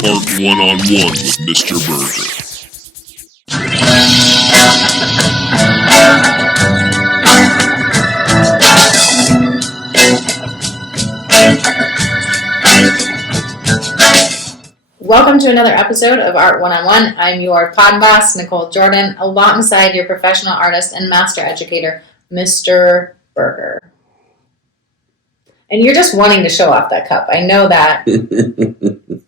Part One-on-One with Mr. Burgher. Welcome to another episode of Art One-on-One. I'm your pod boss, Nichole Jordan, alongside your professional artist and master educator, Mr. Burgher. And you're just wanting to show off that cup. I know that.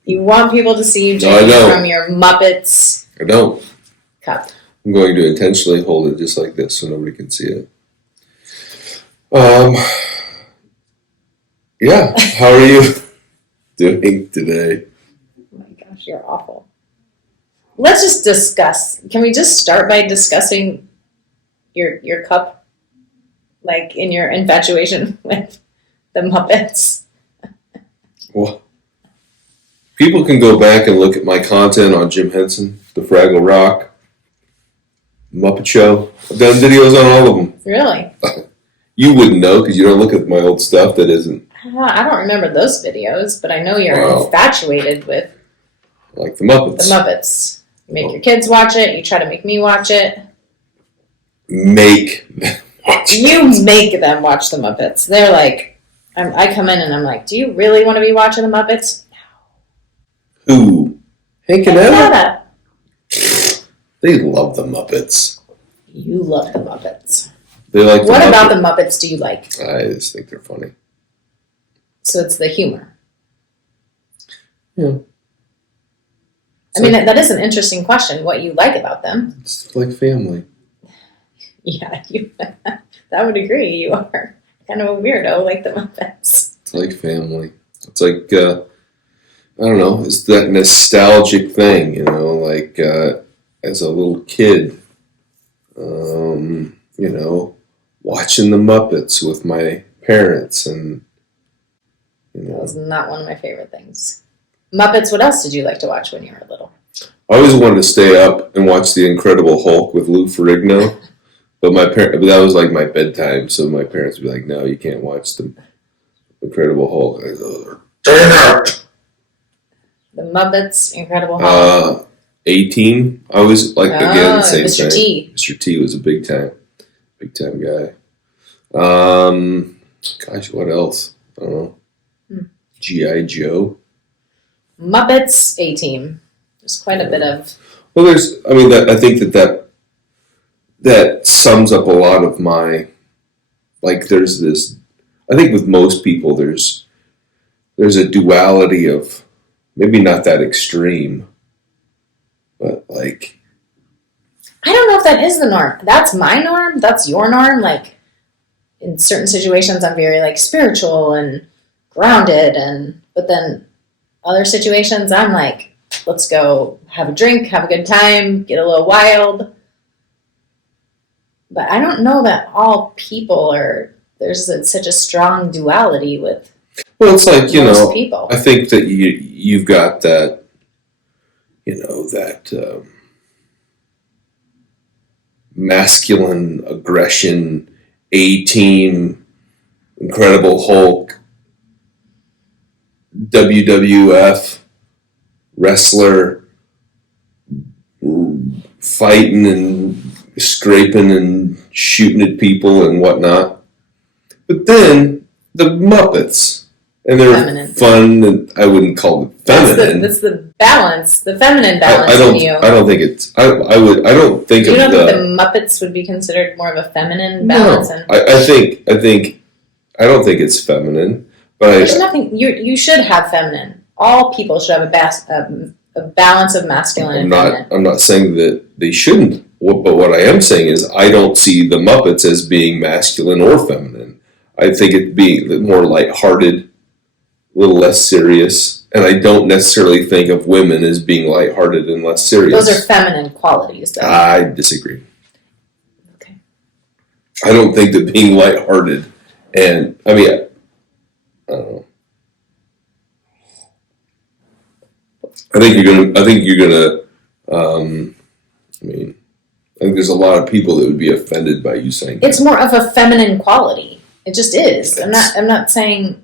You want people to see you drinking from your Muppets cup. I'm going to intentionally hold it just like this so nobody can see it. Yeah, how are you doing today? Oh my gosh, you're awful. Let's just discuss. Can we just start by discussing your cup? Like in your infatuation with the Muppets? Well, people can go back and look at my content on Jim Henson, The Fraggle Rock, Muppet Show. I've done videos on all of them. Really? You wouldn't know because you don't look at my old stuff that isn't. I don't remember those videos, but I know you're infatuated with like the Muppets. The Muppets. You make your kids watch it. You try to make me watch it. Make them watch it. You make them watch the Muppets. They're like, I come in and I'm like, do you really want to be watching the Muppets? No. Who? Hank and Etta. They love the Muppets. You love the Muppets. They like. What about the Muppets do you like? I just think they're funny. So it's the humor. Yeah. I mean, that is an interesting question, what you like about them. It's like family. Yeah, I would agree. You are kind of a weirdo like the Muppets. It's like family. It's like, I don't know, it's that nostalgic thing, you know, like as a little kid, you know, watching the Muppets with my parents and, you know. That was not one of my favorite things. Muppets, what else did you like to watch when you were little? I always wanted to stay up and watch The Incredible Hulk with Lou Ferrigno. But but that was like my bedtime, so my parents would be like, "No, you can't watch the Incredible Hulk." I go, "Turn out." The Muppets, Incredible Hulk. A-Team. I always like again the same Mr. thing. T. Mr. T was a big time guy. Gosh, what else? I don't know. G.I. Joe. Muppets, A-Team. There's quite a bit of. Well, I think that sums up a lot of my, like, there's this, I think with most people there's a duality of, maybe not that extreme, but like. I don't know if that is the norm. That's my norm. That's your norm. Like, in certain situations I'm very, like, spiritual and grounded, but then other situations I'm like, let's go have a drink, have a good time, get a little wild. But I don't know that all people there's such a strong duality with. Well, it's like, you know, people. I think that you've got that, you know, that masculine aggression, A-Team, Incredible Hulk, WWF, wrestler, fighting and scraping and shooting at people and whatnot. But then the Muppets, and they're feminine. Fun, and I wouldn't call it feminine. That's the balance, the feminine balance in you. I don't think it's. I don't think you don't think the Muppets would be considered more of a feminine balance? No, I don't think it's feminine. But there's nothing. You should have feminine. All people should have a balance of masculine and feminine. I'm not saying that they shouldn't. But what I am saying is I don't see the Muppets as being masculine or feminine. I think it being more lighthearted, a little less serious. And I don't necessarily think of women as being lighthearted and less serious. Those are feminine qualities, though. I disagree. Okay. I don't think that being lighthearted and, I mean, I don't know. I think there's a lot of people that would be offended by you saying it's more of a feminine quality. It just is. I'm not saying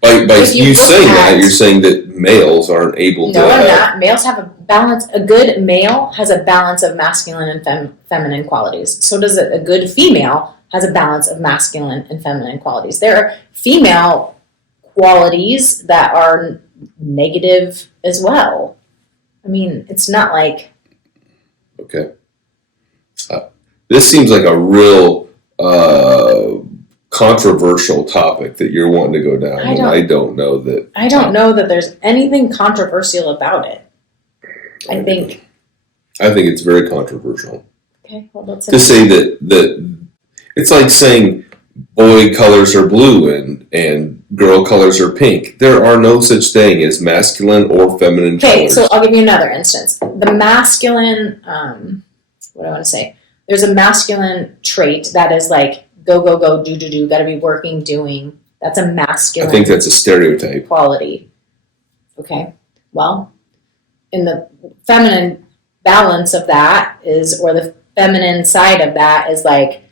By If you you look saying that, at- you're saying that males aren't able to No, I'm have... not. Males have a balance. A good male has a balance of masculine and feminine qualities. So does a good female has a balance of masculine and feminine qualities. There are female qualities that are negative as well. I mean, it's not like... Okay. This seems like a real controversial topic that you're wanting to go down, and I don't know that... I don't know that there's anything controversial about it. I think it's very controversial. Okay, well, let's To say that it's like saying boy colors are blue and girl colors are pink. There are no such thing as masculine or feminine colors. Okay, so I'll give you another instance. The masculine, what do I want to say? There's a masculine trait that is like go, go, go, do, do, do, gotta be working, doing. That's a masculine I think that's a stereotype. quality. Okay, well, in the feminine balance of that is, or the feminine side of that is like,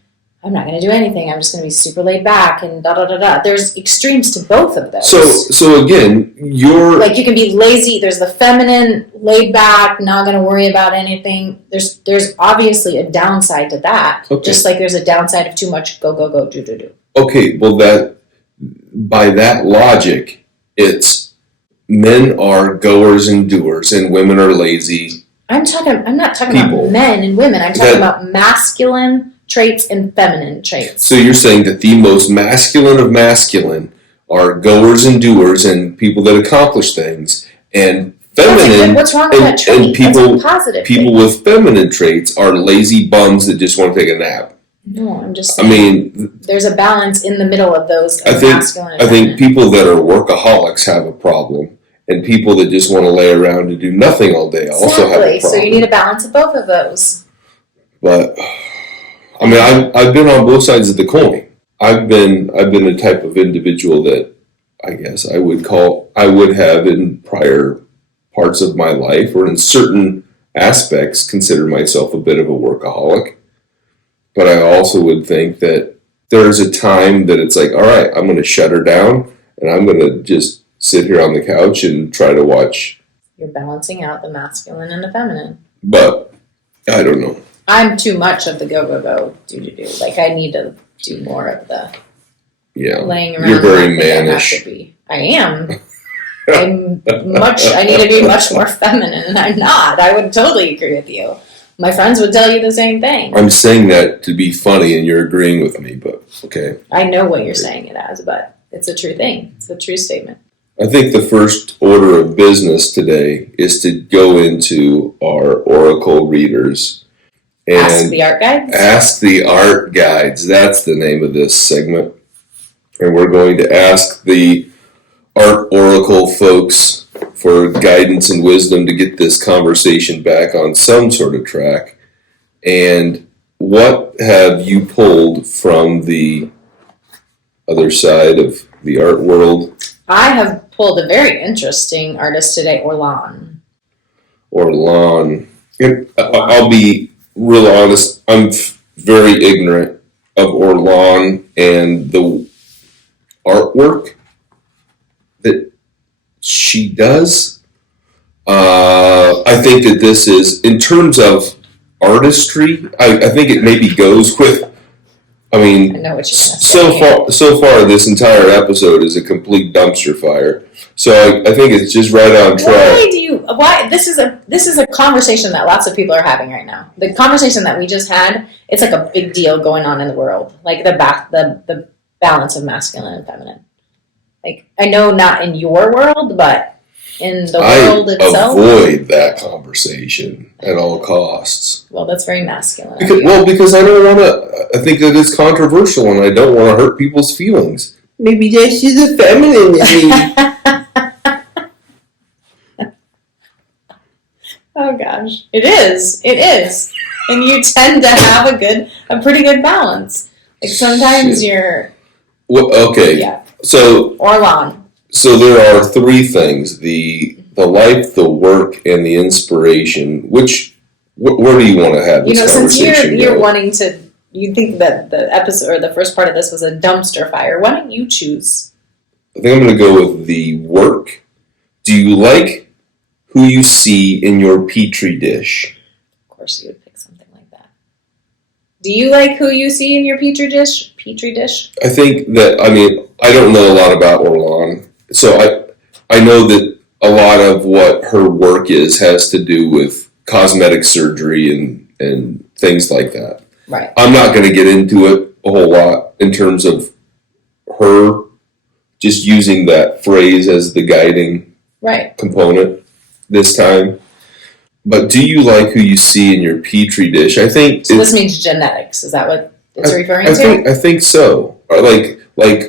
I'm not going to do anything. I'm just going to be super laid back and da da da da. There's extremes to both of those. So again, you're... Like you can be lazy. There's the feminine, laid back, not going to worry about anything. There's obviously a downside to that. Okay. Just like there's a downside of too much go, go, go, do, do, do. Okay, well that, by that logic, it's men are goers and doers and women are lazy. I'm not talking People. about men and women. I'm talking about masculine traits and feminine traits. So you're saying that the most masculine of masculine are goers and doers and people that accomplish things, and feminine What's wrong with that trait? and people That's a positive people thing. with feminine traits are lazy bums that just want to take a nap. No, I'm just I saying mean, there's a balance in the middle of those I think masculine and I think feminine. people that are workaholics have a problem, and people that just want to lay around and do nothing all day also have a Exactly. So problem. you need a balance of both of those. But I mean, I've been on both sides of the coin. I've been a type of individual that I guess I would have in prior parts of my life, or in certain aspects, consider myself a bit of a workaholic. But I also would think that there's a time that it's like, all right, I'm going to shut her down, and I'm going to just sit here on the couch and try to watch. You're balancing out the masculine and the feminine. But I don't know. I'm too much of the go, go, go, do, do, do. Like, I need to do more of the Yeah, laying around. you're very not thinking mannish. I should be. I am. I need to be much more feminine, and I'm not. I would totally agree with you. My friends would tell you the same thing. I'm saying that to be funny, and you're agreeing with me, but okay. I know what you're saying it as, but it's a true thing. It's a true statement. I think the first order of business today is to go into our Oracle readers and Ask the art guides. Ask the art guides. That's the name of this segment. And we're going to ask the art Oracle folks for guidance and wisdom to get this conversation back on some sort of track. And what have you pulled from the other side of the art world? I have pulled a very interesting artist today, Orlan. Orlan. I'll be real honest, I'm very ignorant of Orlan and the artwork that she does. I think that this is, in terms of artistry, I think it maybe goes with, I mean, I know what you're going to say. so far this entire episode is a complete dumpster fire. So I think it's just right on track. Why this is a conversation that lots of people are having right now. The conversation that we just had, it's like a big deal going on in the world. Like the balance of masculine and feminine. Like, I know not in your world, but in the world itself. I avoid that conversation at all costs. Well, that's very masculine. Because I don't want to. I think that it's controversial, and I don't want to hurt people's feelings. Maybe that's just a feminine in me. Oh gosh, it is, and you tend to have a pretty good balance. Like sometimes you're. Well, okay. Yeah. So. Orlan. So there are three things: the life, the work, and the inspiration. Where do you want to have this conversation? Since you're wanting to, you think that the episode or the first part of this was a dumpster fire. Why don't you choose I think I'm going to go with the work. Do you like who you see in your petri dish? Of course you would pick something like that. Do you like who you see in your petri dish? Petri dish? I think that, I don't know a lot about Orlan. So I know that a lot of what her work has to do with cosmetic surgery and things like that. Right. I'm not going to get into it a whole lot in terms of her just using that phrase as the guiding component this time. But do you like who you see in your petri dish? I think so. This means genetics. Is that what it's referring to? I think so. Or like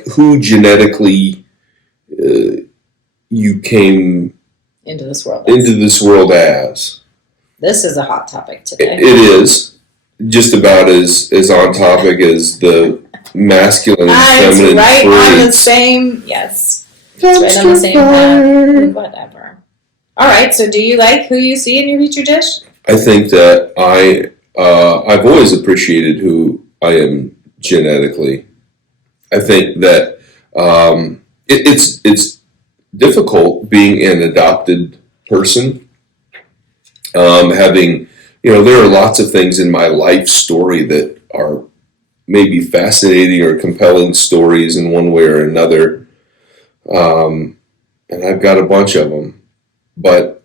who genetically you came into this world as. This is a hot topic today. It is just about as on topic as the masculine and feminine right traits. On the same, yes. It's right on the same path. Whatever. All right, so do you like who you see in your petri dish? I think that I've always appreciated who I am genetically. I think that it's difficult being an adopted person. Having, there are lots of things in my life story that are maybe fascinating or compelling stories in one way or another. And I've got a bunch of them. But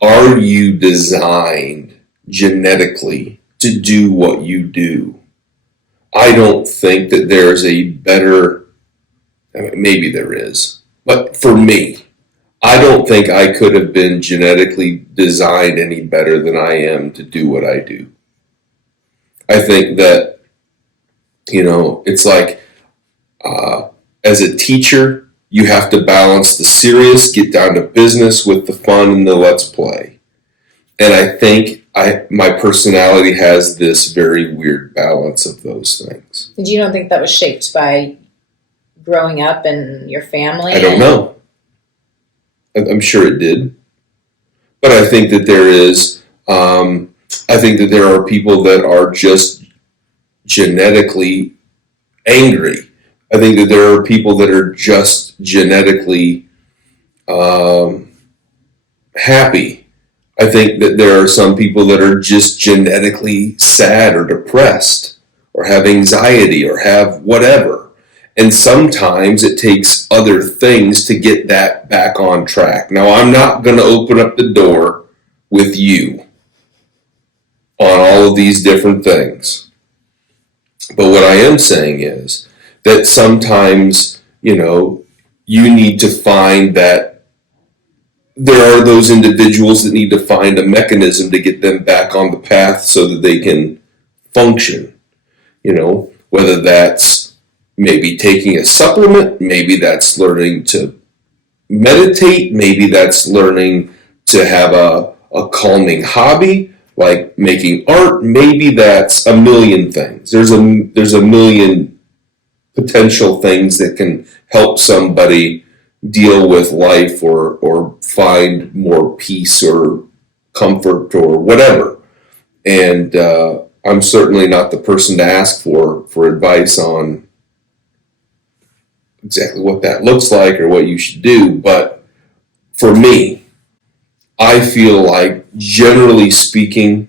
are you designed genetically to do what you do? I don't think that there's a better, maybe there is, but for me, I don't think I could have been genetically designed any better than I am to do what I do. I think that, it's like, as a teacher, you have to balance the serious, get down to business with the fun and the let's play. And I think my personality has this very weird balance of those things. You don't think that was shaped by growing up and your family? I don't know. I'm sure it did. But I think that there is, I think that there are people that are just genetically angry. I think that there are people that are just genetically happy. I think that there are some people that are just genetically sad or depressed or have anxiety or have whatever. And sometimes it takes other things to get that back on track. Now, I'm not going to open up the door with you on all of these different things. But what I am saying is that sometimes, you need to find that there are those individuals that need to find a mechanism to get them back on the path so that they can function. Whether that's maybe taking a supplement, maybe that's learning to meditate, maybe that's learning to have a calming hobby, like making art, maybe that's a million things. There's a million potential things that can help somebody deal with life or find more peace or comfort or whatever. And I'm certainly not the person to ask for advice on exactly what that looks like or what you should do. But for me, I feel like, generally speaking,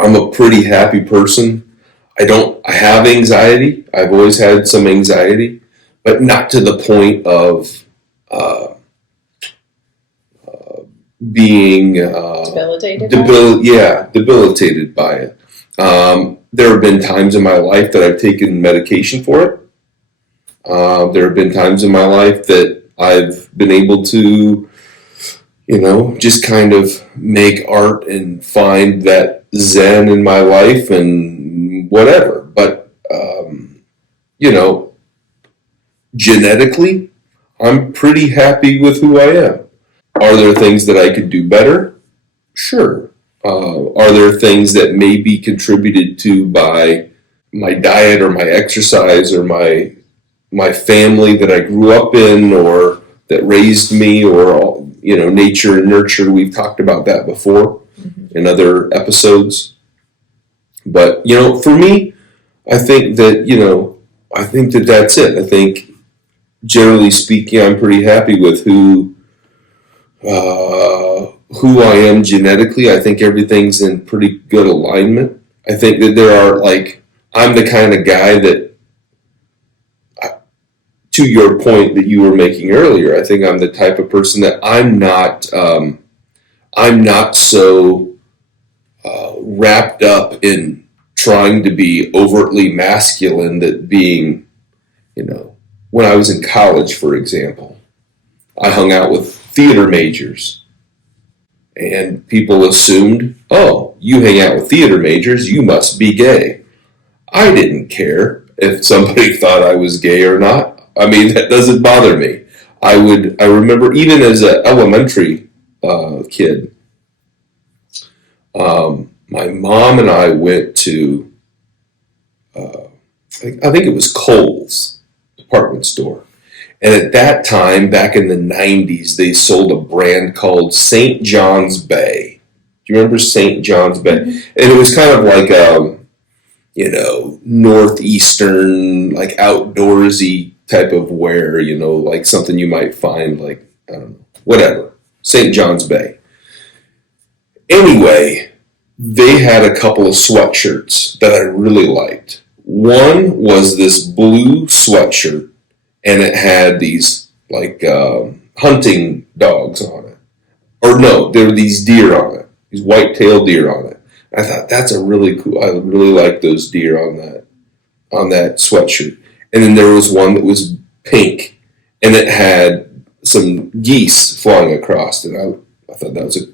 I'm a pretty happy person. I have anxiety. I've always had some anxiety, but not to the point of being debilitated by it. There have been times in my life that I've taken medication for it. There have been times in my life that I've been able to, just kind of make art and find that zen in my life and whatever. But, genetically, I'm pretty happy with who I am. Are there things that I could do better? Sure. Are there things that may be contributed to by my diet or my exercise or my family that I grew up in or that raised me or, nature and nurture? We've talked about that before in other episodes. But, for me, I think that, that's it. I think generally speaking, I'm pretty happy with who I am genetically. I think everything's in pretty good alignment. I think that there are, like, I'm the kind of guy that, to your point that you were making earlier, I think I'm the type of person that I'm not so wrapped up in trying to be overtly masculine that being, when I was in college, for example, I hung out with theater majors. And people assumed, oh, you hang out with theater majors, you must be gay. I didn't care if somebody thought I was gay or not. I mean, that doesn't bother me. I remember even as an elementary kid, my mom and I went to, I think it was Kohl's department store. And at that time, back in the 90s, they sold a brand called St. John's Bay. Do you remember St. John's Bay? Mm-hmm. And it was kind of like, northeastern, like outdoorsy type of wear, like something you might find, like, I don't know, whatever. St. John's Bay. Anyway, they had a couple of sweatshirts that I really liked. One was this blue sweatshirt, and it had these, like, hunting dogs on it. Or no, there were these deer on it. These white-tailed deer on it. I thought, that's a really cool, I really like those deer on that sweatshirt. And then there was one that was pink, and it had some geese flying across it. I thought that was a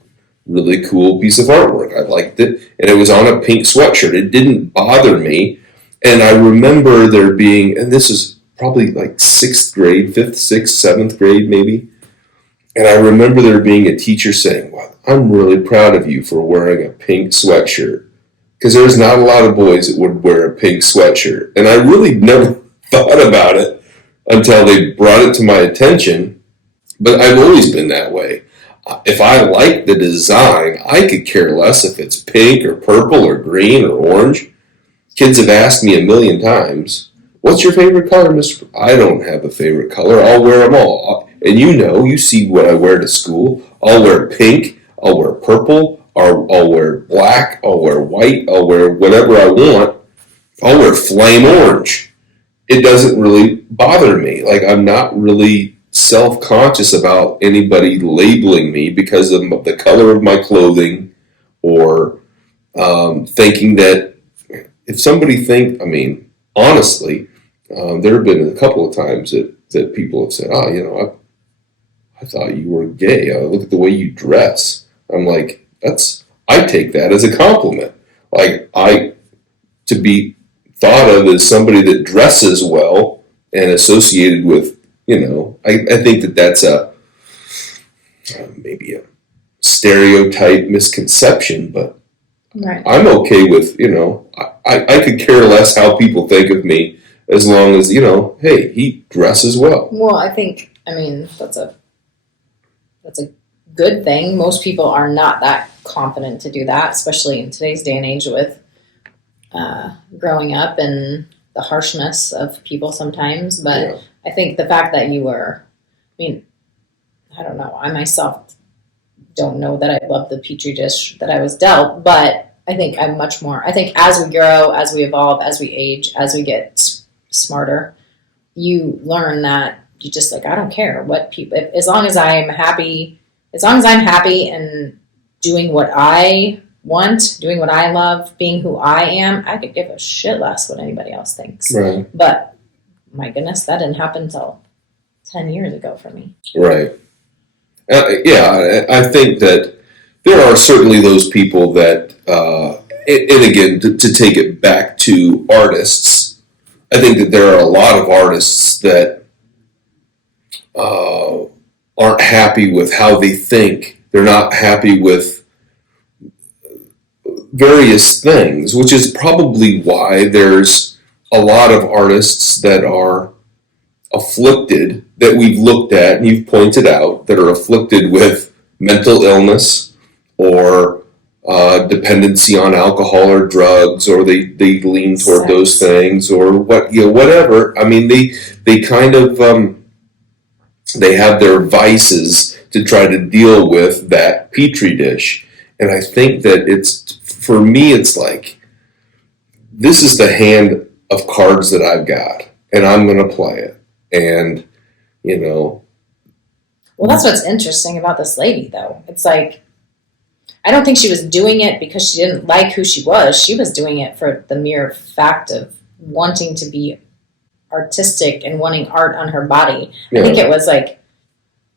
really cool piece of artwork. I liked it. And it was on a pink sweatshirt. It didn't bother me. And I remember there being, and this is probably like 6th grade, 5th, 6th, 7th grade maybe. And I remember there being a teacher saying, well, I'm really proud of you for wearing a pink sweatshirt. Because there's not a lot of boys that would wear a pink sweatshirt. And I really never thought about it until they brought it to my attention. But I've always been that way. If I like the design, I could care less if it's pink or purple or green or orange. Kids have asked me a million times, what's your favorite color, Mr.? I don't have a favorite color. I'll wear them all. And you see what I wear to school. I'll wear pink. I'll wear purple. I'll wear black. I'll wear white. I'll wear whatever I want. I'll wear flame orange. It doesn't really bother me. Like, I'm not really self-conscious about anybody labeling me because of the color of my clothing, or thinking that if somebody honestly, there have been a couple of times that people have said, I thought you were gay. Look at the way you dress. I'm like, I take that as a compliment. Like, to be thought of as somebody that dresses well and associated with, I think that's maybe a stereotype misconception, but right. I'm okay with, I could care less how people think of me as long as, hey, he dresses well. Well, I think, that's a good thing. Most people are not that confident to do that, especially in today's day and age with growing up and the harshness of people sometimes. But yeah. I think the fact that you were, I don't know, I myself don't know that I love the petri dish that I was dealt, but I think I'm much more, I think as we grow, as we evolve, as we age, as we get smarter, you learn that you just like, I don't care what people, as long as I'm happy and doing what I want, doing what I love, being who I am, I could give a shit less what anybody else thinks. Right. But my goodness, that didn't happen until 10 years ago for me. Right. I think that there are certainly those people that, and again, to take it back to artists, I think that there are a lot of artists that aren't happy with how they think. They're not happy with various things, which is probably why there's a lot of artists that are afflicted, that we've looked at and you've pointed out, that are afflicted with mental illness or dependency on alcohol or drugs, or they lean toward those things, or whatever. They kind of they have their vices to try to deal with that petri dish. And I think that for me, it's like, this is the hand of cards that I've got, and I'm going to play it. And, Well, that's what's interesting about this lady, though. It's like, I don't think she was doing it because she didn't like who she was. She was doing it for the mere fact of wanting to be artistic and wanting art on her body. Yeah. I think it was like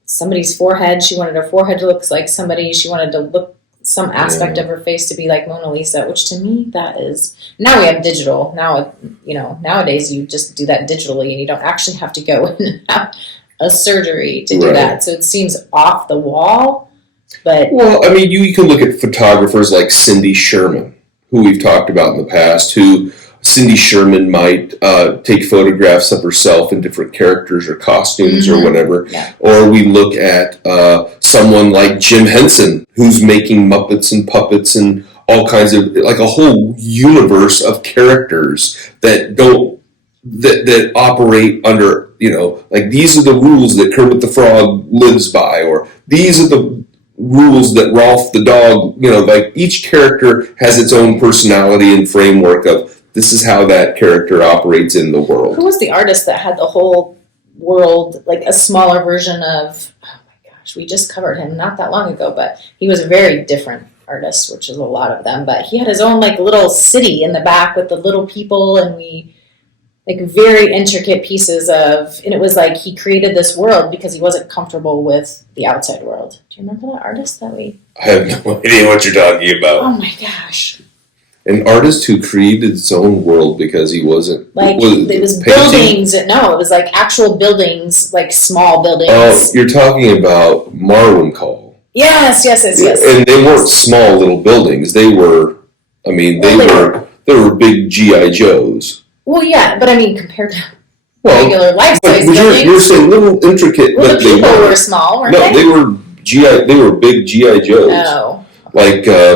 somebody's forehead. She wanted her forehead to look like somebody. She wanted to look some aspect of her face to be like Mona Lisa, which to me, that is, now we have digital. Now, nowadays you just do that digitally and you don't actually have to go in and have a surgery to do that. So it seems off the wall, but... Well, I mean, you can look at photographers like Cindy Sherman, who we've talked about in the past, who Cindy Sherman might take photographs of herself in different characters or costumes or whatever. Yeah. Or we look at someone like Jim Henson, who's making Muppets and puppets and all kinds of, like a whole universe of characters that operate under, like these are the rules that Kermit the Frog lives by, or these are the rules that Rolf the dog, like each character has its own personality and framework of, this is how that character operates in the world. Who was the artist that had the whole world, like a smaller version of, oh my gosh, we just covered him not that long ago, but he was a very different artist, which is a lot of them, but he had his own like little city in the back with the little people, and like very intricate pieces of, and it was like he created this world because he wasn't comfortable with the outside world. Do you remember that artist that we... I have no idea what you're talking about. Oh my gosh. An artist who created his own world because he wasn't... Like, it was buildings. No, it was like actual buildings, like small buildings. Oh, you're talking about Marwincall. Yes. And they weren't small little buildings. They were, they were big G.I. Joes. Well, yeah, but I mean, compared to regular life-size buildings... You're saying little intricate... Well, the people were small, weren't they? No, they were big G.I. Joes. Oh. Like, I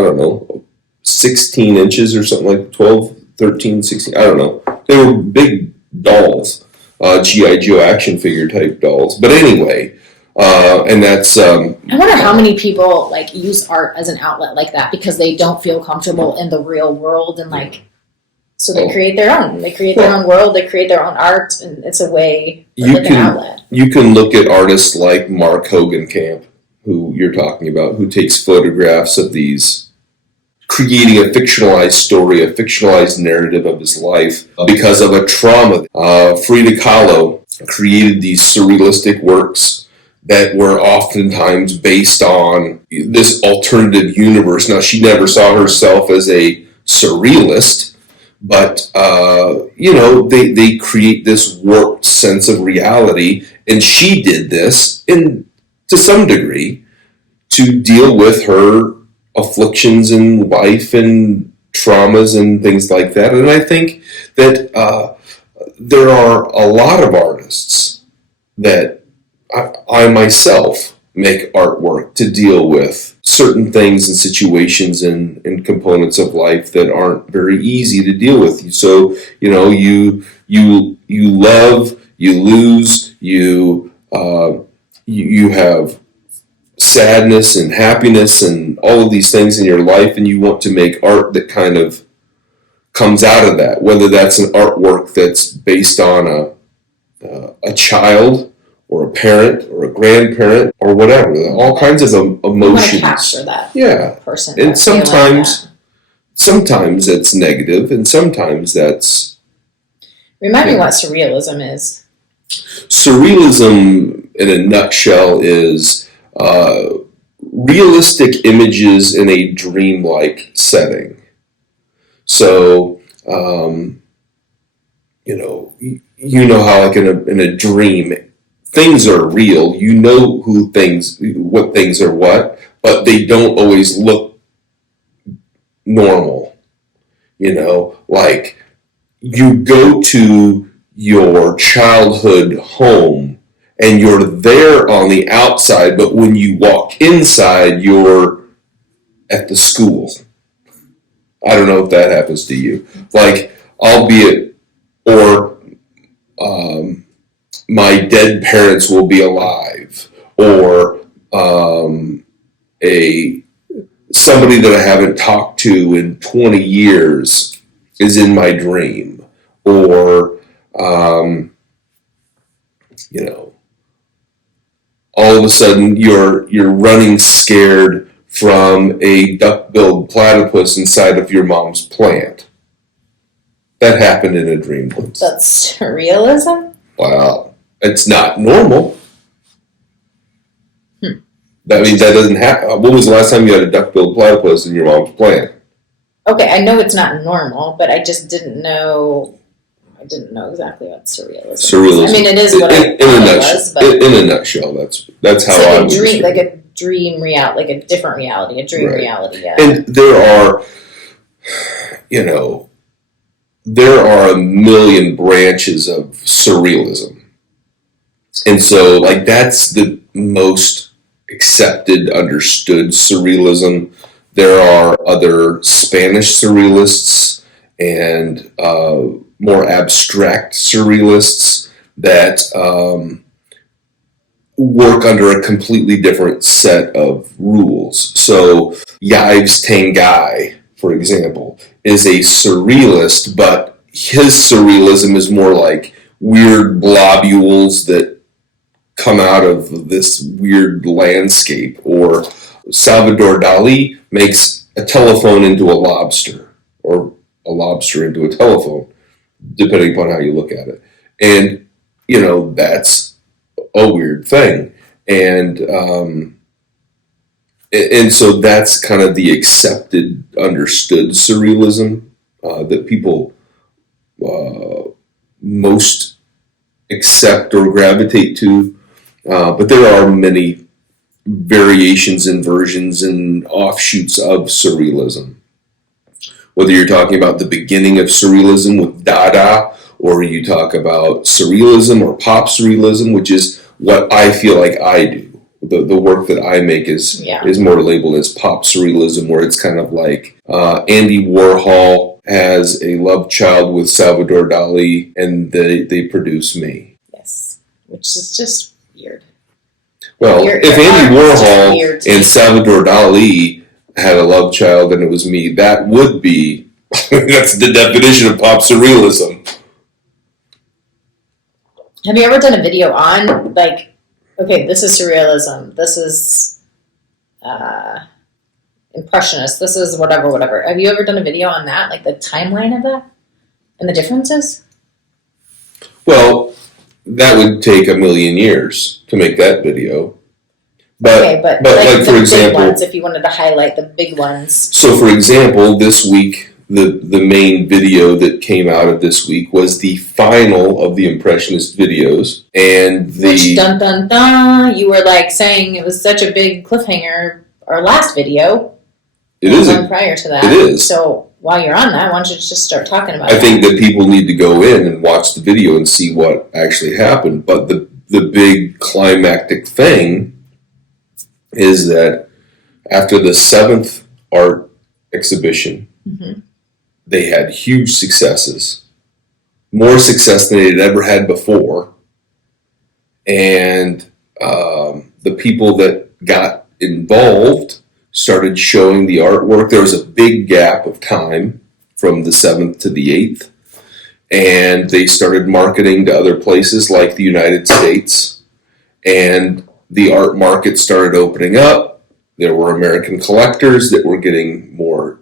don't know, 16 inches or something, like 12, 13, 16, I don't know. They were big dolls, G.I. Joe action figure type dolls. But anyway, and that's... I wonder how many people, like, use art as an outlet like that because they don't feel comfortable in the real world, and, like, so they create their own. They create their own world, they create their own art, and it's a way, like an outlet. You can look at artists like Mark Hogenkamp, who you're talking about, who takes photographs of these, creating a fictionalized story, a fictionalized narrative of his life because of a trauma. Frida Kahlo created these surrealistic works that were oftentimes based on this alternative universe. Now, she never saw herself as a surrealist, but, they create this warped sense of reality, and she did this, to some degree, to deal with her afflictions in life and traumas and things like that. And I think that there are a lot of artists that I myself make artwork to deal with certain things and situations and components of life that aren't very easy to deal with. So, you love, you lose, you have sadness and happiness and all of these things in your life, and you want to make art that kind of comes out of that, whether that's an artwork that's based on a child or a parent or a grandparent or whatever, all kinds of emotions. You want to capture that person. And sometimes it's negative, and sometimes that's... Remind me what surrealism is. Surrealism, in a nutshell, is realistic images in a dreamlike setting. So, how, like in a dream, things are real. You know what things are what, but they don't always look normal. Like you go to your childhood home and you're there on the outside, but when you walk inside, you're at the school. I don't know if that happens to you. Like, albeit, or my dead parents will be alive, or somebody that I haven't talked to in 20 years is in my dream, or all of a sudden you're running scared from a duck-billed platypus inside of your mom's plant. That happened in a dream once. That's surrealism? Wow. It's not normal. That means that doesn't happen. When was the last time you had a duck-billed platypus in your mom's plant? Okay, I know it's not normal, but I just didn't know. I didn't know exactly what surrealism is. I mean, it is what I thought it was, but in a nutshell, that's how I would dream, like a dream reality, like a different reality, a dream reality. Yeah. And there are a million branches of surrealism, and so like that's the most accepted, understood surrealism. There are other Spanish surrealists and more abstract surrealists that work under a completely different set of rules. So Yves Tanguy, for example, is a surrealist, but his surrealism is more like weird globules that come out of this weird landscape. Or Salvador Dali makes a telephone into a lobster, or a lobster into a telephone, depending upon how you look at it. And, that's a weird thing. And so that's kind of the accepted, understood surrealism that people most accept or gravitate to. But there are many variations and versions and offshoots of surrealism. Whether you're talking about the beginning of surrealism with Dada, or you talk about surrealism or pop surrealism, which is what I feel like I do. The work that I make is more labeled as pop surrealism, where it's kind of like Andy Warhol has a love child with Salvador Dali, and they produce me. Yes, which is just weird. Well, if Andy Warhol and Salvador Dali had a love child and it was me, that would be, that's the definition of pop surrealism. Have you ever done a video on, like, okay, this is surrealism, this is Impressionist, this is whatever. Have you ever done a video on that, like the timeline of that and the differences? Well, that would take a million years to make that video. But like for example, big ones, if you wanted to highlight the big ones. So, for example, this week, the main video that came out of this week was the final of the Impressionist videos, and which dun dun dun, you were like saying it was such a big cliffhanger. Our last video. It is prior to that. It is. So while you're on that, why don't you just start talking about it? I think that people need to go in and watch the video and see what actually happened. But the big climactic thing is that after the 7th art exhibition, they had huge successes, more success than they'd ever had before. And the people that got involved started showing the artwork. There was a big gap of time from the 7th to the 8th. And they started marketing to other places like the United States. And the art market started opening up. There were American collectors that were getting more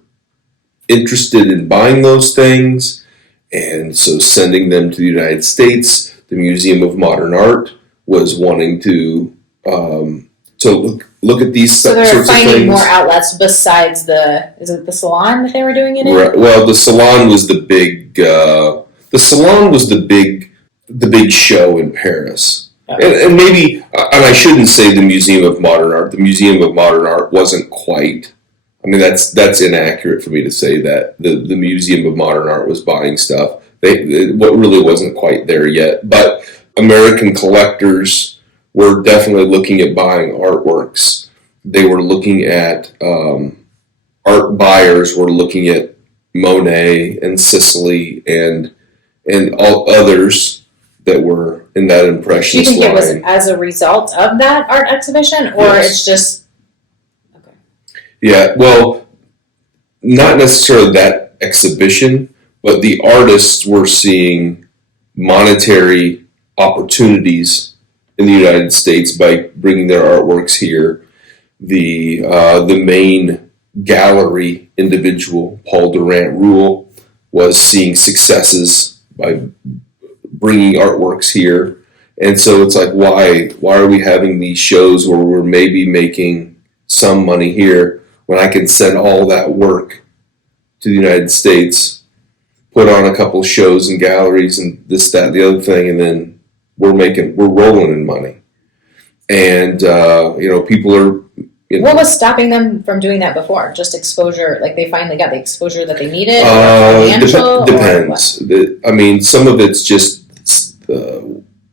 interested in buying those things. And so sending them to the United States, the Museum of Modern Art was wanting to look at these sorts of things. So they're finding more outlets besides is it the salon that they were doing it in? Right. Well, the salon was the big show in Paris. Okay. And maybe, and I shouldn't say the Museum of Modern Art. The Museum of Modern Art wasn't quite, I mean, that's inaccurate for me to say that the Museum of Modern Art was buying stuff. What really wasn't quite there yet. But American collectors were definitely looking at buying artworks. They were looking at, art buyers were looking at Monet and Sicily and all others that were in that Do you Impressionist think it was line. as a result of that art exhibition, or Yes. it's just okay? Yeah, well, not necessarily that exhibition, but the artists were seeing monetary opportunities in the United States by bringing their artworks here. The main gallery individual, Paul Durant Rule, was seeing successes by bringing artworks here, and so it's like, why are we having these shows where we're maybe making some money here when I can send all that work to the United States, put on a couple shows and galleries and this, that, and the other thing, and then we're rolling in money. And people are. What was stopping them from doing that before? Just exposure, like they finally got the exposure that they needed? Financial? Depends. Some of it's just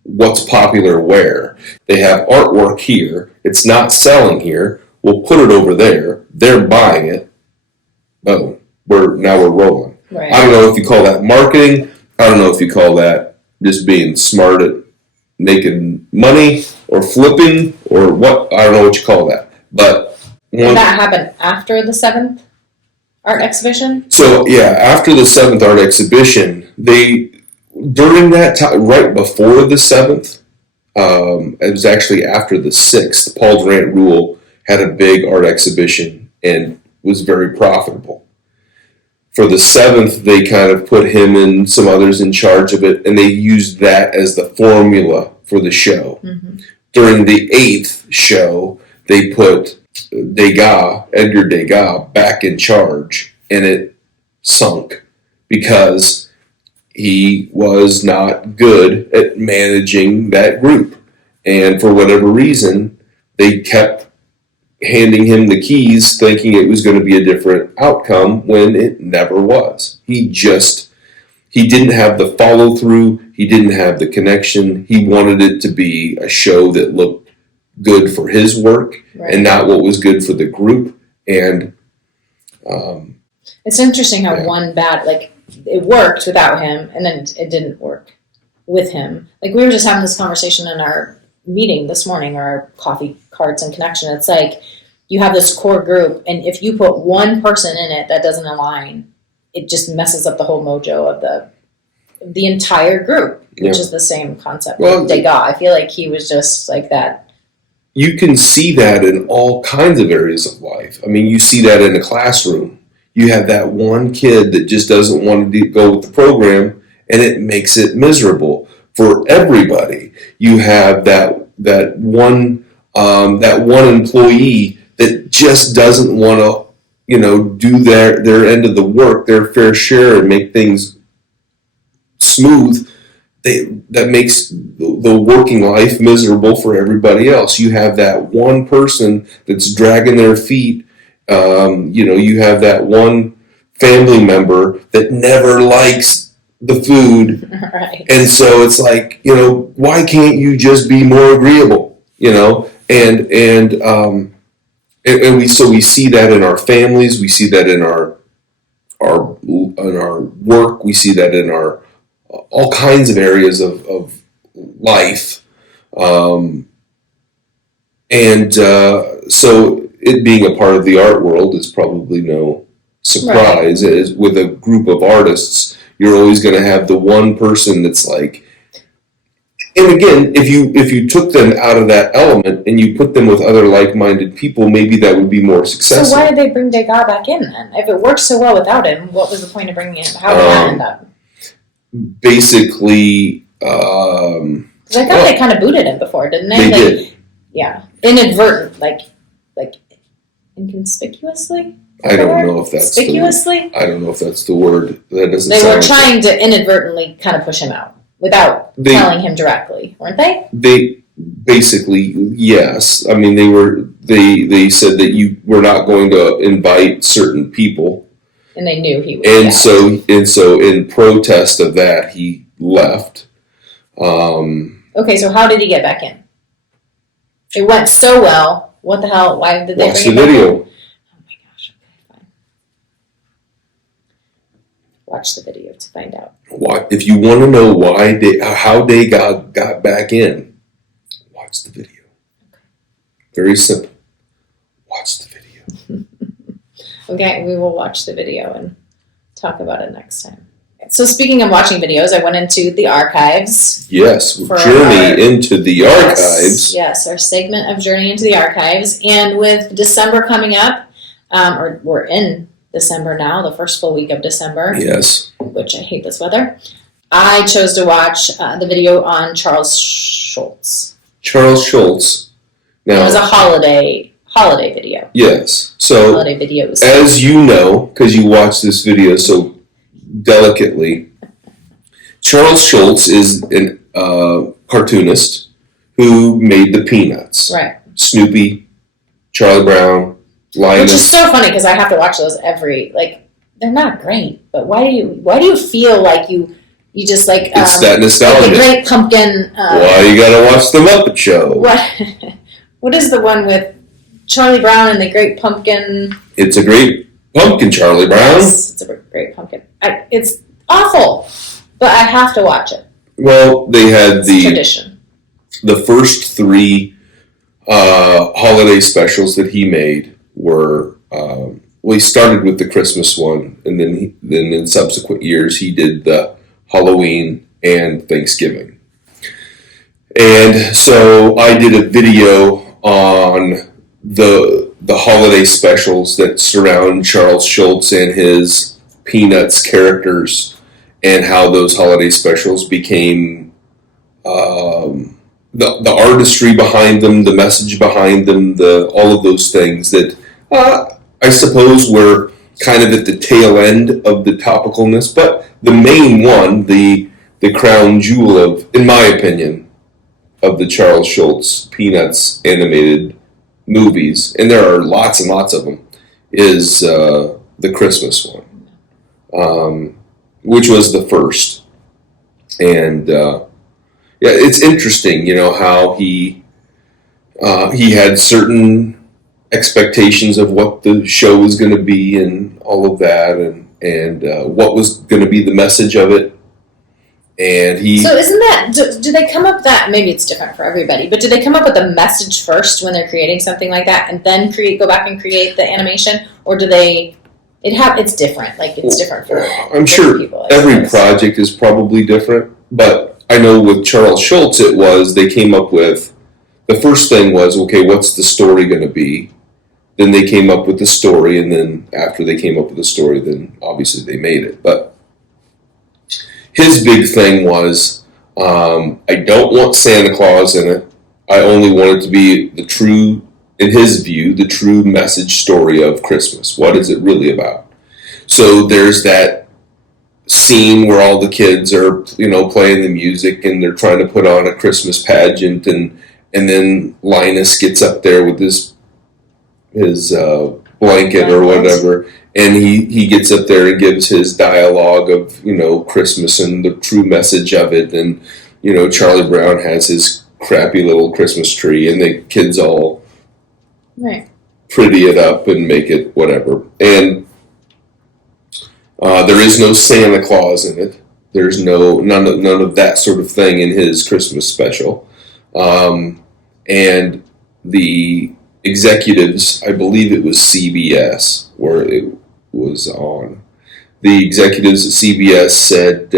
what's popular where. They have artwork here. It's not selling here. We'll put it over there. They're buying it. Oh, we're rolling. Right. I don't know if you call that marketing. I don't know if you call that just being smart at making money or flipping or what. I don't know what you call that. But did that happen after the 7th art exhibition? So yeah, after the 7th art exhibition, during that time, right before the 7th, it was actually after the 6th. Paul Durant Rule had a big art exhibition and was very profitable. For the 7th, they kind of put him and some others in charge of it, and they used that as the formula for the show. Mm-hmm. During the 8th show, they put Edgar Degas, back in charge, and it sunk because he was not good at managing that group. And for whatever reason, they kept handing him the keys thinking it was going to be a different outcome when it never was. He didn't have the follow through. He didn't have the connection. He wanted it to be a show that looked good for his work, right, and not what was good for the group. And it's interesting how one bad, like, it worked without him, and then it didn't work with him. Like, we were just having this conversation in our meeting this morning, our coffee, cards, and connection. It's like you have this core group, and if you put one person in it that doesn't align, it just messes up the whole mojo of the entire group, which is the same concept with Degas. I feel like he was just like that. You can see that in all kinds of areas of life. I mean, you see that in a classroom. You have that one kid that just doesn't want to go with the program, and it makes it miserable for everybody. You have that one employee that just doesn't want to, do their end of the work, their fair share, and make things smooth. That makes the working life miserable for everybody else. You have that one person that's dragging their feet. You have that one family member that never likes the food. Right. And so it's like, why can't you just be more agreeable? And we see that in our families. We see that in our work. We see that in our all kinds of areas of life. So it being a part of the art world is probably no surprise. Right. As with a group of artists, you're always going to have the one person that's like, and again, if you took them out of that element and you put them with other like-minded people, maybe that would be more successful. So why did they bring Degas back in then? If it worked so well without him, what was the point of bringing him? How did that end up? Basically, because I thought they kind of booted him before, didn't they? They did. Yeah, inadvertent, like inconspicuously. I don't know if that's conspicuously. I don't know if that's the word. That doesn't. They were trying to inadvertently kind of push him out without telling him directly, weren't they? They basically, yes. I mean, they said that you were not going to invite certain people. And they knew he would. And so in protest of that, he left. Okay, so how did he get back in? It went so well. What the hell? Why did they bring him back in? Oh my gosh. Okay, fine. watch the video to find out. If you want to know how they got back in, watch the video. Very simple. Watch the video. Okay, we will watch the video and talk about it next time. So speaking of watching videos, I went into the archives. Yes, Journey into the Archives. Yes, our segment of Journey into the Archives. And with December coming up, or we're in December now, the first full week of December. Yes. Which I hate this weather. I chose to watch the video on Charles Schultz. Charles Schultz. Now, it was a holiday video. Yes. So, holiday videos. As you know, because you watched this video so delicately, Charles Schultz is a cartoonist who made the Peanuts. Right. Snoopy, Charlie Brown, Linus. Which is so funny because I have to watch those they're not great, but why do you feel like you just like it's that nostalgia. Like the Great Pumpkin. Why you gotta watch the Muppet Show? What is the one with Charlie Brown and the Great Pumpkin? It's a Great Pumpkin, Charlie Brown. Yes, it's a Great Pumpkin. It's awful, but I have to watch it. Well, they had tradition. The first 3 holiday specials that he made were. He started with the Christmas one, and then in subsequent years he did the Halloween and Thanksgiving. And so I did a video on the holiday specials that surround Charles Schultz and his Peanuts characters, and how those holiday specials became the artistry behind them, the message behind them, all of those things that I suppose were kind of at the tail end of the topicalness, but the main one, the crown jewel of, in my opinion, of the Charles Schultz Peanuts animated movies, and there are lots and lots of them, is the Christmas one, which was the first. And it's interesting, how he had certain expectations of what the show was going to be and all of that, and what was going to be the message of it. And So isn't that, do they come up that, maybe it's different for everybody, but do they come up with a message first when they're creating something like that and then go back and create the animation? Or do they, it's different, it's different for I'm sure people, every project is probably different, but I know with Charles Schultz they came up with, the first thing was, okay, what's the story going to be? Then they came up with the story, and then after they came up with the story, then obviously they made it. But his big thing was, I don't want Santa Claus in it. I only want it to be in his view, the true message story of Christmas. What is it really about? So there's that scene where all the kids are, playing the music, and they're trying to put on a Christmas pageant, and then Linus gets up there with his blanket or whatever, and he gets up there and gives his dialogue of Christmas and the true message of it, and Charlie Brown has his crappy little Christmas tree, and the kids all pretty it up and make it whatever. And there is no Santa Claus in it. There's none of that sort of thing in his Christmas special, and the executives, I believe it was CBS where it was on. The executives at CBS said,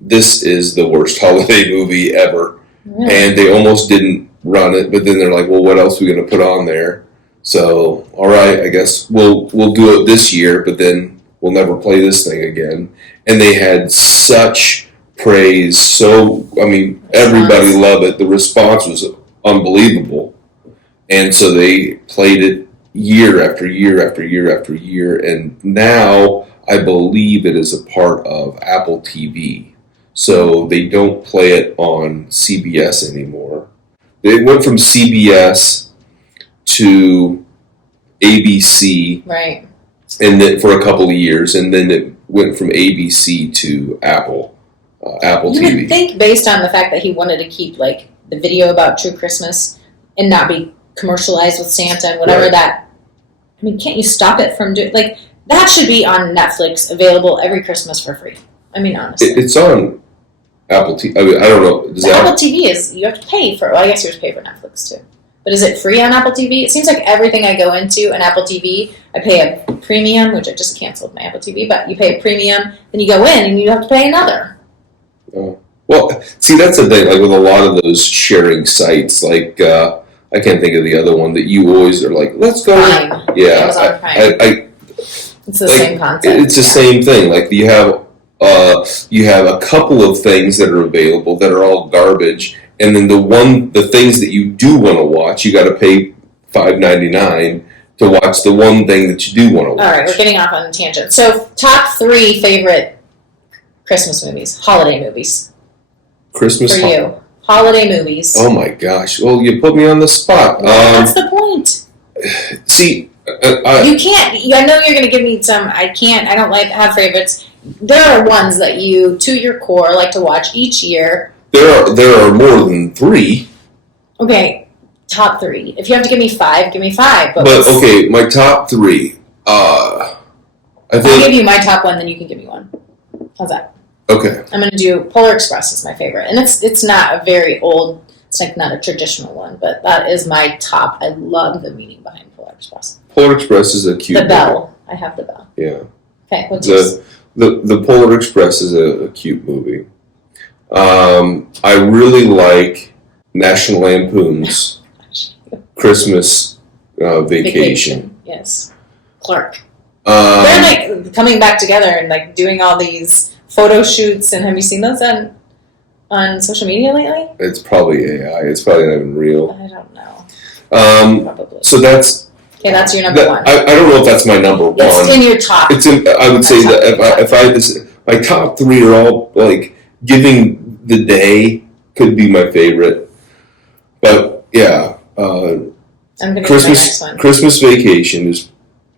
this is the worst holiday movie ever. Really? And they almost didn't run it, but then they're like, well, what else are we going to put on there? So, all right, I guess we'll do it this year, but then we'll never play this thing again. And they had such praise. Everybody loved it. The response was unbelievable. And so they played it year after year after year after year. And now I believe it is a part of Apple TV. So they don't play it on CBS anymore. They went from CBS to ABC. Right. And then for a couple of years. And then it went from ABC to Apple TV. You would think, based on the fact that he wanted to keep the video about True Christmas and not be commercialized with Santa and whatever, right. that, can't you stop it from doing, That should be on Netflix, available every Christmas for free. I mean, honestly. It's on Apple TV. I mean, I don't know. Apple TV is, you have to pay for, well, I guess you have to pay for Netflix too. But is it free on Apple TV? It seems like everything I go into on Apple TV, I pay a premium, which I just canceled my Apple TV, but you pay a premium, then you go in and you have to pay another. Oh. Well, see, that's the thing, like with a lot of those sharing sites, like, I can't think of the other one that you always are like, let's go. Prime. Yeah. Amazon Prime. It's the same concept. It's the same thing. Like you have a couple of things that are available that are all garbage, and then the things that you do want to watch, you got to pay $5.99 to watch the one thing that you do want to watch. All right, we're getting off on a tangent. So, top 3 favorite Christmas movies, holiday movies. Christmas for you. Holiday movies. Oh my gosh! Well, you put me on the spot. That's the point. See, you can't. I know you're going to give me some. I can't. I don't have favorites. There are ones that you, to your core, like to watch each year. There are more than 3. Okay, top 3. If you have to give me 5, give me 5. But okay, my top 3. I'll give you my top 1, then you can give me 1. How's that? Okay. I'm going to do Polar Express is my favorite. And it's not a very old, it's like not a traditional one, but that is my top. I love the meaning behind Polar Express. Polar Express is a cute The bell. I have the bell. Yeah. Okay, what's yours? The Polar Express is a cute movie. I really like National Lampoon's Christmas Vacation. Yes. Clark. They're like coming back together and like doing all these photo shoots, and have you seen those on social media lately? It's probably AI. It's probably not even real. I don't know. Probably. So that's your number 1. I don't know if that's my number 1. It's in your top. I would say that if my top 3 are all like Giving the Day could be my favorite, but yeah, I'm gonna Christmas next one. Christmas Vacation is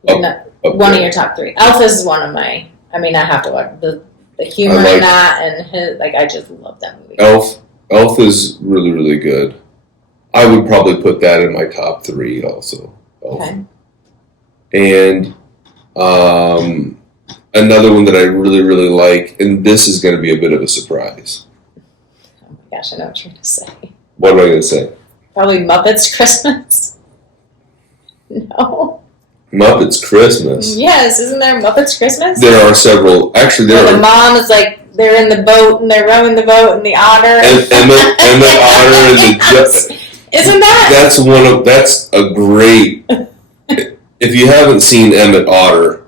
one of your top 3. Elf is one of my. I mean, I have to watch the humor in that, and I just love that movie. Elf is really, really good. I would probably put that in my top 3 also. Elf. Okay. And another one that I really, really like, and this is going to be a bit of a surprise. Oh my gosh, I know what you're going to say. What am I going to say? Probably Muppets Christmas. No. Muppets Christmas. Yes, isn't there Muppets Christmas? There are several. Actually, the mom is like, they're in the boat and they're rowing the boat and the otter. And the otter and the yes. Isn't that? That's a great. If you haven't seen Emmett Otter,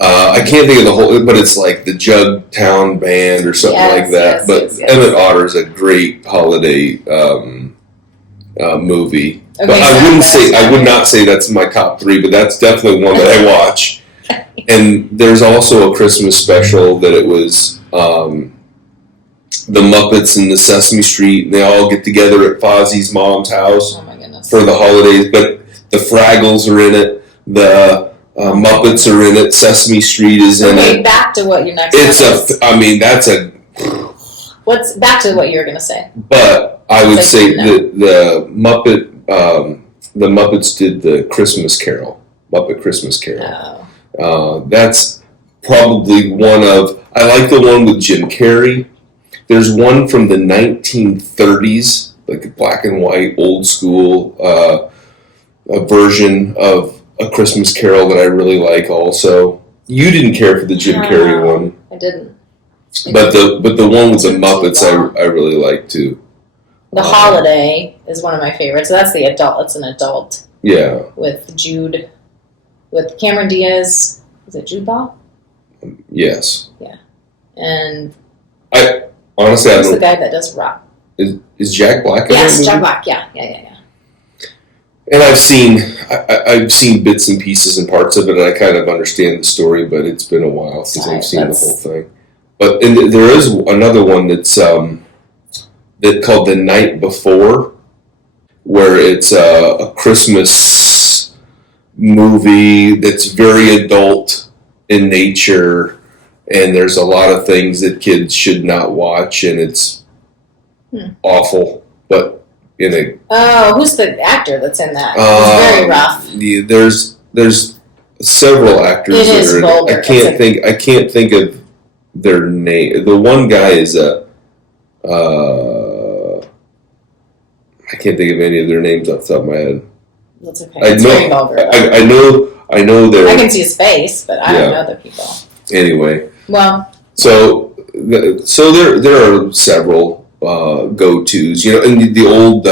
I can't think of the whole, but it's like the Jugtown Band or something like that. Yes. Emmett Otter is a great holiday movie. Okay, but I would not say that's my top 3, but that's definitely one that I watch. And there's also a Christmas special that it was the Muppets and the Sesame Street, and they all get together at Fozzie's mom's house for the holidays. But the Fraggles are in it, the Muppets are in it, Sesame Street is in it. Back to what your next one is. What's back to what you were going to say? But I would say the Muppets did the Christmas Carol, Muppet Christmas Carol. Oh. That's probably one of. I like the one with Jim Carrey. There's one from the 1930s, like a black and white, old school a version of A Christmas Carol that I really like. Also, you didn't care for the Jim Carrey one. I didn't. But the one with the Muppets, I really like too. The Holiday is one of my favorites. So that's the adult. It's an adult. Yeah. With Cameron Diaz. Is it Jude Law? Yes. Yeah. And I honestly, who's the guy that does rock? Is Jack Black? Yes, Jack Black. Yeah. And I've seen bits and pieces and parts of it, and I kind of understand the story, but it's been a while since I've seen the whole thing. But there is another one that's called The Night Before, where it's a Christmas movie that's very adult in nature, and there's a lot of things that kids should not watch, and it's awful. But who's the actor that's in that? It's very rough. Yeah, there's several actors. It is that are, vulgar. I can't think of their name. The one guy is I can't think of any of their names off the top of my head. That's okay. It's very vulgar. I know they're. I can see his face, but I don't know the people. Anyway. Well. So there are several go-tos, you know, and the old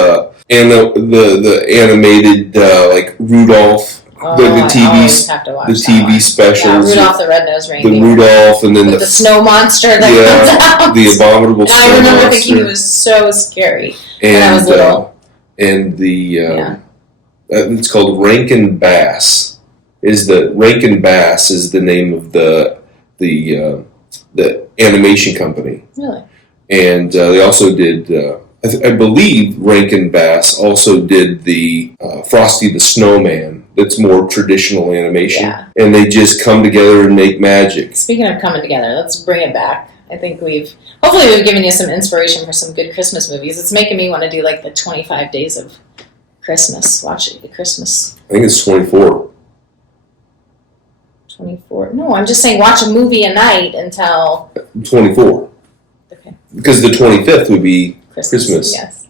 and the animated like Rudolph, the TV specials, Rudolph the Red-Nosed Reindeer, the Rudolph, and then the snow monster that comes out, the abominable. And I remember thinking it was so scary when I was little. And the it's called Rankin Bass. Rankin Bass is the name of the animation company. Really? And they also did, I believe Rankin Bass also did the Frosty the Snowman. That's more traditional animation. Yeah. And they just come together and make magic. Speaking of coming together, let's bring it back. I think hopefully we've given you some inspiration for some good Christmas movies. It's making me want to do like the 25 days of Christmas. Watch it, the Christmas. I think it's 24. 24? No, I'm just saying watch a movie a night until... 24. Okay. Because the 25th would be Christmas. Yes.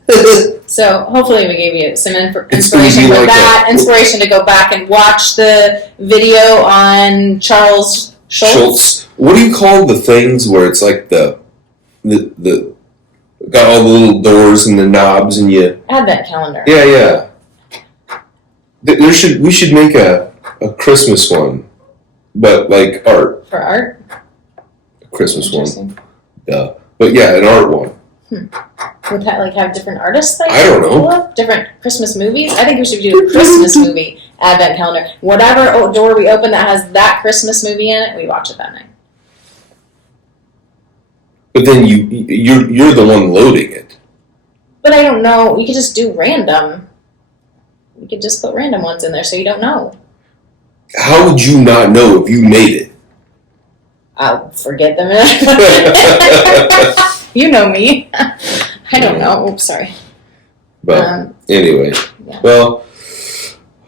So hopefully we gave you some inspiration for like that. Inspiration to go back and watch the video on Charles Schultz. What do you call the things where it's like the got all the little doors and the knobs and you... Advent calendar. Yeah. We should make a Christmas one, but like art. For art? A Christmas one. Yeah. But yeah, an art one. Would that like have different artists? I don't know. Different Christmas movies? I think we should do a Christmas movie Advent calendar. Whatever door we open that has that Christmas movie in it, we watch it that night. But then you're the one loading it. But I don't know. We could just do random. We could just put random ones in there so you don't know. How would you not know if you made it? I'll forget them. You know me. I don't know. Oops, sorry. But anyway, yeah. Well,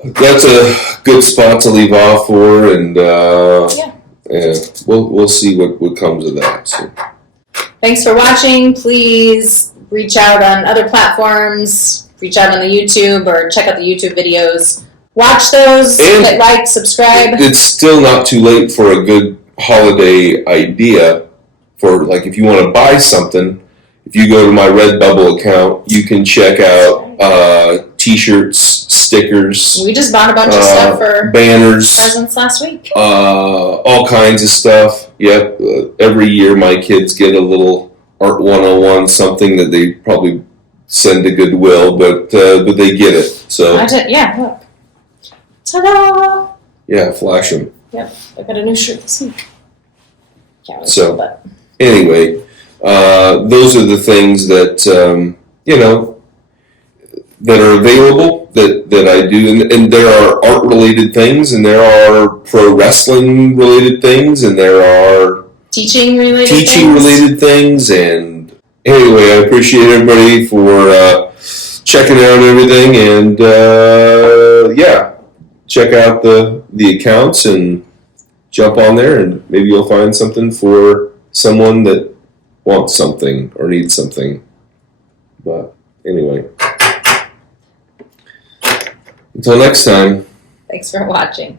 that's a good spot to leave off for, and we'll see what comes of that. So. Thanks for watching. Please reach out on other platforms. Reach out on the YouTube or check out the YouTube videos. Watch those. And hit like, subscribe. It's still not too late for a good holiday idea. For like, if you want to buy something, if you go to my Redbubble account, you can check out T-shirts, stickers. We just bought a bunch of stuff for banners, presents last week. All kinds of stuff. Yep. Every year, my kids get a little Art 101, something that they probably send to Goodwill, but they get it. So Yeah, look. Ta-da! Yeah, flash them. Yep, I got a new shirt this week. Can't wait So, but. Anyway, those are the things that that are available that I do, and there are art related things, and there are pro wrestling related things, and there are teaching related things. And anyway, I appreciate everybody for checking out everything, and check out the accounts and jump on there, and maybe you'll find something for someone that wants something or needs something. But anyway, until next time. Thanks for watching.